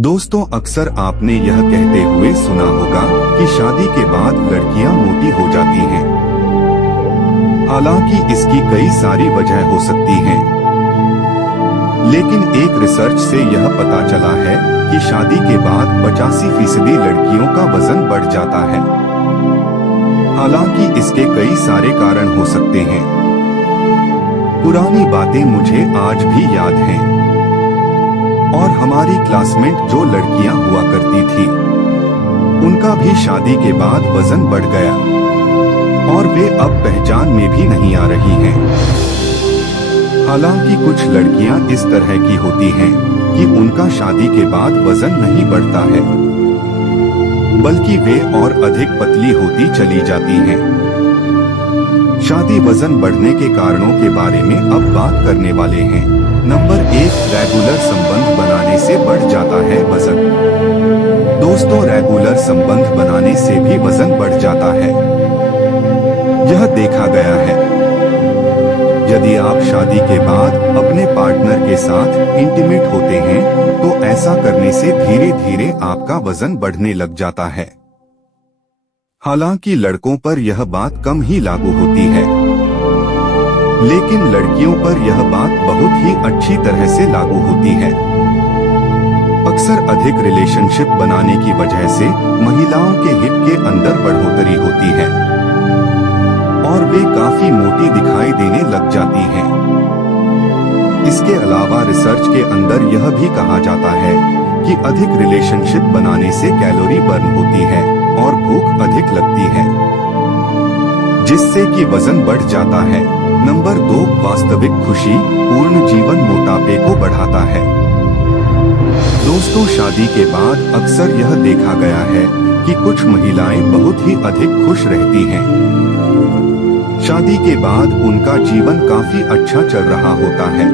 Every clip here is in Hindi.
दोस्तों, अक्सर आपने यह कहते हुए सुना होगा कि शादी के बाद लड़कियां मोटी हो जाती हैं। हालांकि इसकी कई सारी वजह हो सकती हैं, लेकिन एक रिसर्च से यह पता चला है कि शादी के बाद 85% लड़कियों का वजन बढ़ जाता है। हालांकि इसके कई सारे कारण हो सकते हैं। पुरानी बातें मुझे आज भी याद हैं, और हमारी क्लासमेट जो लड़कियां हुआ करती थी, उनका भी शादी के बाद वजन बढ़ गया और वे अब पहचान में भी नहीं आ रही हैं। हालांकि कुछ लड़कियां इस तरह की होती हैं कि उनका शादी के बाद वजन नहीं बढ़ता है, बल्कि वे और अधिक पतली होती चली जाती हैं। शादी वजन बढ़ने के कारणों के बारे में अब बात करने वाले हैं। नंबर 1, रेगुलर संबंध बनाने से बढ़ जाता है वजन। दोस्तों, रेगुलर संबंध बनाने से भी वजन बढ़ जाता है। यह देखा गया है। यदि आप शादी के बाद अपने पार्टनर के साथ इंटीमेट होते हैं, तो ऐसा करने से धीरे धीरे आपका वजन बढ़ने लग जाता है। हालांकि लड़कों पर यह बात कम ही लागू होती है, लेकिन लड़कियों पर यह बात बहुत ही अच्छी तरह से लागू होती है। अक्सर अधिक रिलेशनशिप बनाने की वजह से महिलाओं के हिप के अंदर बढ़ोतरी होती है और वे काफी मोटी दिखाई देने लग जाती हैं। इसके अलावा रिसर्च के अंदर यह भी कहा जाता है कि अधिक रिलेशनशिप बनाने से कैलोरी बर्न होती है और भूख अधिक लगती है, जिससे कि वजन बढ़ जाता है। नंबर 2, वास्तविक खुशी पूर्ण जीवन मोटापे को बढ़ाता है। दोस्तों, शादी के बाद अक्सर यह देखा गया है कि कुछ महिलाएं बहुत ही अधिक खुश रहती हैं। शादी के बाद उनका जीवन काफी अच्छा चल रहा होता है।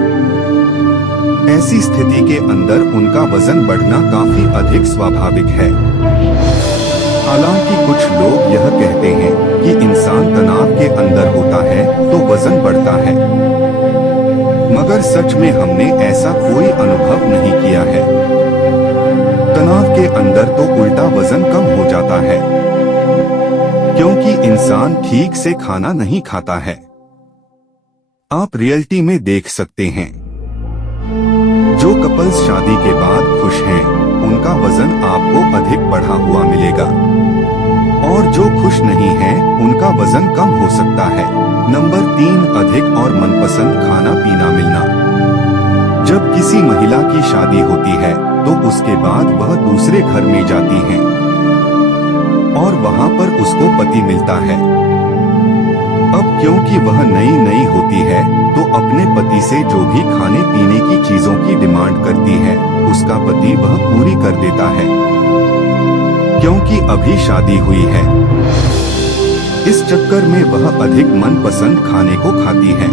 ऐसी स्थिति के अंदर उनका वजन बढ़ना काफी अधिक स्वाभाविक है। हालांकि कुछ लोग यह कहते हैं कि इंसान तनाव के अंदर होता है तो वजन बढ़ता है, मगर सच में हमने ऐसा कोई अनुभव नहीं किया है। तनाव के अंदर तो उल्टा वजन कम हो जाता है, क्योंकि इंसान ठीक से खाना नहीं खाता है। आप रियलिटी में देख सकते हैं, जो कपल्स शादी के बाद खुश हैं, उनका वजन आपको अधिक बढ़ा हुआ मिलेगा, और जो खुश नहीं है उनका वजन कम हो सकता है। नंबर 3, अधिक और मनपसंद खाना पीना मिलना। जब किसी महिला की शादी होती है तो उसके बाद वह दूसरे घर में जाती है और वहां पर उसको पति मिलता है। अब क्योंकि वह नई होती है, तो अपने पति से जो भी खाने पीने की चीजों की डिमांड करती है, उसका पति वह पूरी कर देता है, क्योंकि अभी शादी हुई है। इस चक्कर में वह अधिक मनपसंद खाने को खाती है।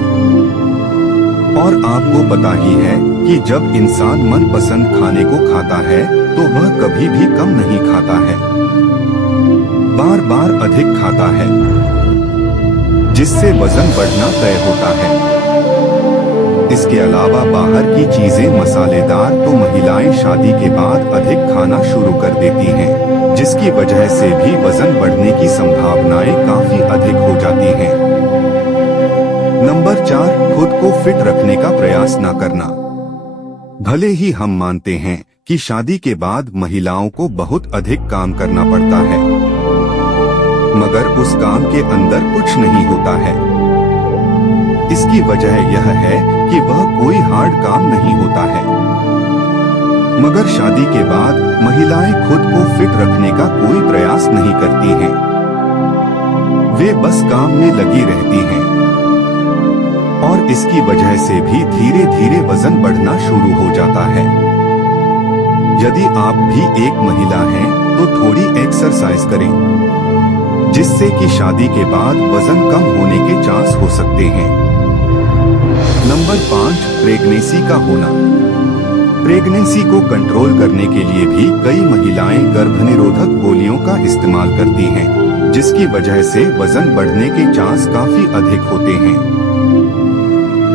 और आपको पता ही है कि जब इंसान मनपसंद खाने को खाता है तो वह कभी भी कम नहीं खाता है, बार बार अधिक खाता है, जिससे वजन बढ़ना तय होता है। इसके अलावा बाहर की चीजें मसालेदार तो महिलाएं शादी के बाद अधिक खाना शुरू कर देती हैं, जिसकी वजह से भी वजन बढ़ने की संभावनाएं काफी अधिक हो जाती हैं। नंबर 4, खुद को फिट रखने का प्रयास न करना। भले ही हम मानते हैं कि शादी के बाद महिलाओं को बहुत अधिक काम करना पड़ता है, मगर उस काम के अंदर कुछ नहीं होता है। इसकी वजह यह है कि वह कोई हार्ड काम नहीं होता है। मगर शादी के बाद महिलाएं खुद को फिट रखने का कोई प्रयास नहीं करती हैं। वे बस काम में लगी रहती हैं, और इसकी वजह से भी धीरे धीरे वजन बढ़ना शुरू हो जाता है। यदि आप भी एक महिला हैं, तो थोड़ी एक्सरसाइज करें, जिससे कि शादी के बाद वजन कम होने के चांस हो सकते हैं। नंबर 5, प्रेगनेंसी का होना। प्रेगनेंसी को कंट्रोल करने के लिए भी कई महिलाएं गर्भनिरोधक गोलियों का इस्तेमाल करती हैं, जिसकी वजह से वजन बढ़ने के चांस काफी अधिक होते हैं।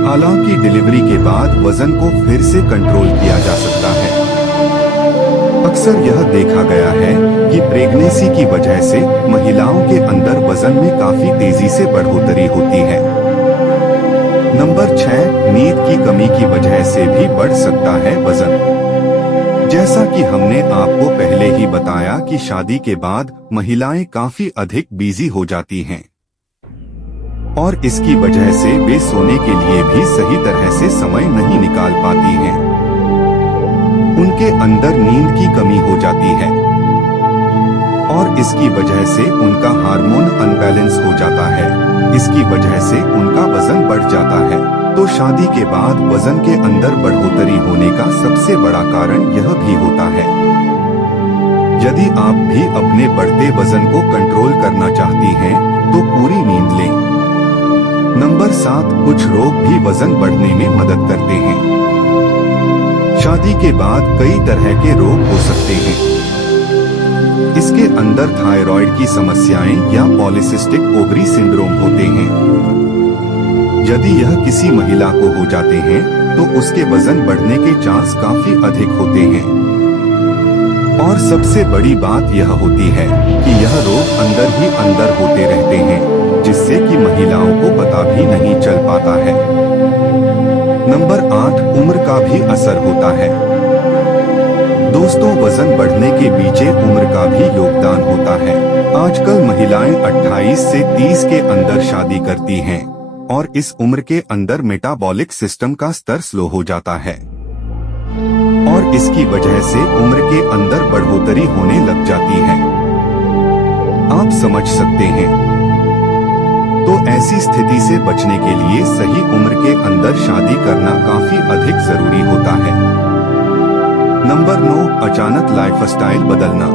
हालांकि डिलीवरी के बाद वजन को फिर से कंट्रोल किया जा सकता है। अक्सर यह देखा गया है कि प्रेगनेंसी की वजह से महिलाओं के अंदर वजन में काफी तेजी से बढ़ोतरी होती है। नंबर 6, नींद की कमी की वजह से भी बढ़ सकता है वजन। जैसा कि हमने आपको पहले ही बताया कि शादी के बाद महिलाएं काफी अधिक बिजी हो जाती हैं और इसकी वजह से वे सोने के लिए भी सही तरह से समय नहीं निकाल पाती हैं। उनके अंदर नींद की कमी हो जाती है और इसकी वजह से उनका हार्मोन अनबैलेंस हो जाता है। इसकी वजह से उनका वजन बढ़ जाता है। तो शादी के बाद वजन के अंदर बढ़ोतरी होने का सबसे बड़ा कारण यह भी होता है। यदि आप भी अपने बढ़ते वजन को कंट्रोल करना चाहती हैं, तो पूरी नींद लें। नंबर 7, कुछ रोग भी वजन बढ़ने में मदद करते हैं। शादी के बाद कई तरह के रोग हो सकते हैं। इसके अंदर थायराइड की समस्याएं या पॉलीसिस्टिक ओवरी सिंड्रोम होते हैं। यदि यह किसी महिला को हो जाते हैं तो उसके वजन बढ़ने के चांस काफी अधिक होते हैं। और सबसे बड़ी बात यह होती है कि यह रोग अंदर ही अंदर होते रहते हैं, जिससे कि महिलाओं को पता भी नहीं चल पाता है। नंबर 8, उम्र का भी असर होता है। दोस्तों, वजन बढ़ने के पीछे उम्र का भी योगदान होता है। आजकल महिलाएं 28 से 30 के अंदर शादी करती हैं और इस उम्र के अंदर मेटाबॉलिक सिस्टम का स्तर स्लो हो जाता है और इसकी वजह से उम्र के अंदर बढ़ोतरी होने लग जाती है। आप समझ सकते हैं। तो ऐसी स्थिति से बचने के लिए सही उम्र के अंदर शादी करना काफी अधिक जरूरी होता है। नंबर 9, अचानक लाइफस्टाइल बदलना।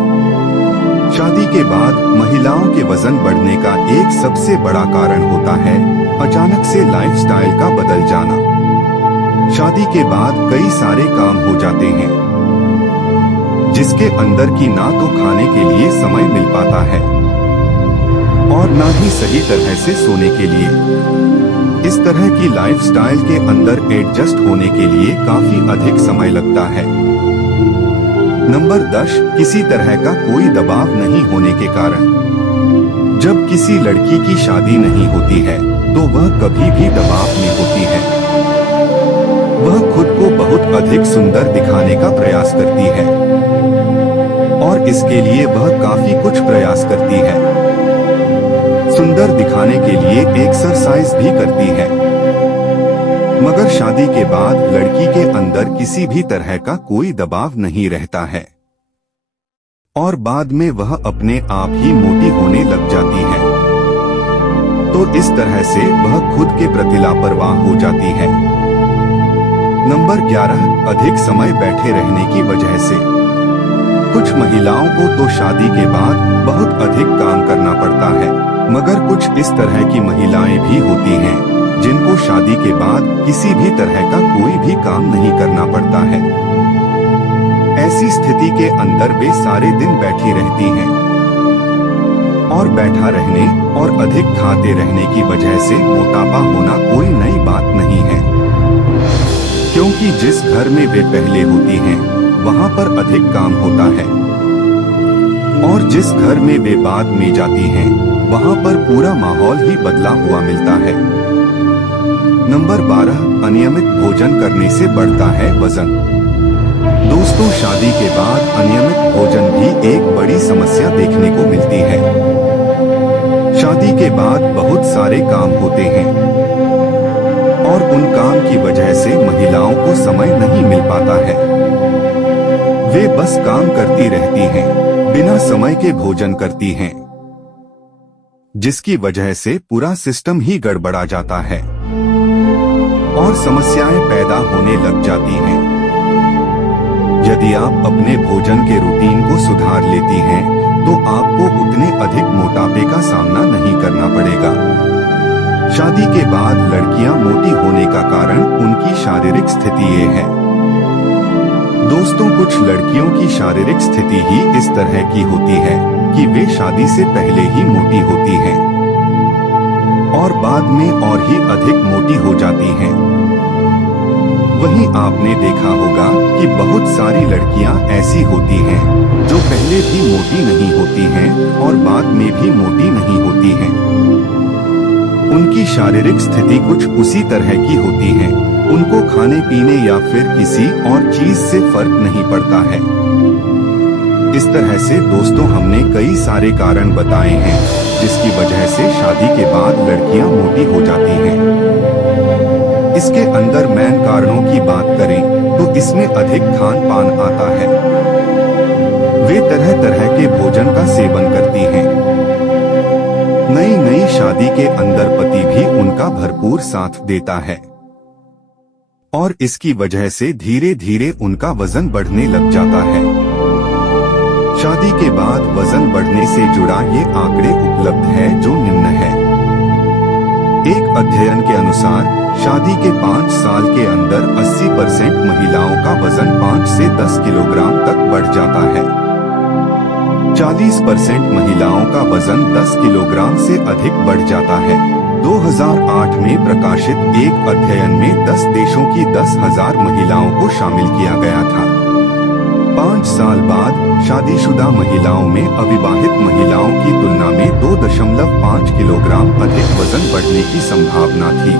शादी के बाद महिलाओं के वजन बढ़ने का एक सबसे बड़ा कारण होता है अचानक से लाइफस्टाइल का बदल जाना। शादी के बाद कई सारे काम हो जाते हैं, जिसके अंदर की ना तो खाने के लिए समय मिल पाता है और ना ही सही तरह से सोने के लिए। इस तरह की लाइफस्टाइल के अंदर एडजस्ट होने के लिए काफी अधिक समय लगता है। नंबर 10, किसी तरह का कोई दबाव नहीं होने के कारण। जब किसी लड़की की शादी नहीं होती है तो वह कभी भी दबाव में होती है। वह खुद को बहुत अधिक सुंदर दिखाने का प्रयास करती है और इसके लिए वह काफी कुछ प्रयास करती है। सुंदर दिखाने के लिए एक्सरसाइज भी करती है। मगर शादी के बाद लड़की के अंदर किसी भी तरह का कोई दबाव नहीं रहता है और बाद में वह अपने आप ही मोटी होने लग जाती है। तो इस तरह से वह खुद के प्रति लापरवाह हो जाती है। नंबर 11, अधिक समय बैठे रहने की वजह से। कुछ महिलाओं को तो शादी के बाद बहुत अधिक काम करना पड़ता है, मगर कुछ इस तरह की महिलाएं भी होती हैं जिनको शादी के बाद किसी भी तरह का कोई भी काम नहीं करना पड़ता है। ऐसी स्थिति के अंदर वे सारे दिन बैठी रहती हैं और बैठा रहने और अधिक खाते रहने की वजह से मोटापा होना कोई नई बात नहीं है, क्योंकि जिस घर में वे पहले होती हैं वहां पर अधिक काम होता है और जिस घर में वे बाद में जाती हैं वहां पर पूरा माहौल ही बदला हुआ मिलता है। नंबर 12, अनियमित भोजन करने से बढ़ता है वजन। दोस्तों, शादी के बाद अनियमित भोजन भी एक बड़ी समस्या देखने को मिलती है। शादी के बाद बहुत सारे काम होते हैं और उन काम की वजह से महिलाओं को समय नहीं मिल पाता है। वे बस काम करती रहती हैं, बिना समय के भोजन करती हैं, जिसकी वजह से पूरा सिस्टम ही गड़बड़ा जाता है और समस्याएं पैदा होने लग जाती हैं। यदि आप अपने भोजन के रूटीन को सुधार लेती हैं, तो आपको उतने अधिक मोटापे का सामना नहीं करना पड़ेगा। शादी के बाद लड़कियां मोटी होने का कारण उनकी शारीरिक स्थिति ये है। दोस्तों, कुछ लड़कियों की शारीरिक स्थिति ही इस तरह की होती है कि वे शादी से पहले ही मोटी होती हैं और बाद में और ही अधिक मोटी हो जाती हैं। वहीं आपने देखा होगा कि बहुत सारी लड़कियां ऐसी होती हैं पहले भी मोटी नहीं होती हैं और बाद में भी मोटी नहीं होती हैं। उनकी शारीरिक स्थिति कुछ उसी तरह की होती है। उनको खाने पीने या फिर किसी और चीज से फर्क नहीं पड़ता है। इस तरह से दोस्तों हमने कई सारे कारण बताए हैं जिसकी वजह से शादी के बाद लड़कियां मोटी हो जाती हैं। इसके अंदर मेन कारणों की बात करें तो इसमें अधिक खान पान आता है। वे तरह तरह के भोजन का सेवन करती हैं। नई नई शादी के अंदर पति भी उनका भरपूर साथ देता है और इसकी वजह से धीरे धीरे उनका वजन बढ़ने लग जाता है। शादी के बाद वजन बढ़ने से जुड़ा ये आंकड़े उपलब्ध है जो निम्न है। एक अध्ययन के अनुसार शादी के 5 साल के अंदर 80% महिलाओं का वजन 5 से 10 किलोग्राम तक बढ़ जाता है। 40% महिलाओं का वजन 10 किलोग्राम से अधिक बढ़ जाता है। 2008 में प्रकाशित एक अध्ययन में 10 देशों की 10,000 महिलाओं को शामिल किया गया था। 5 साल बाद शादीशुदा महिलाओं में अविवाहित महिलाओं की तुलना में 2.5 किलोग्राम अधिक वजन बढ़ने की संभावना थी।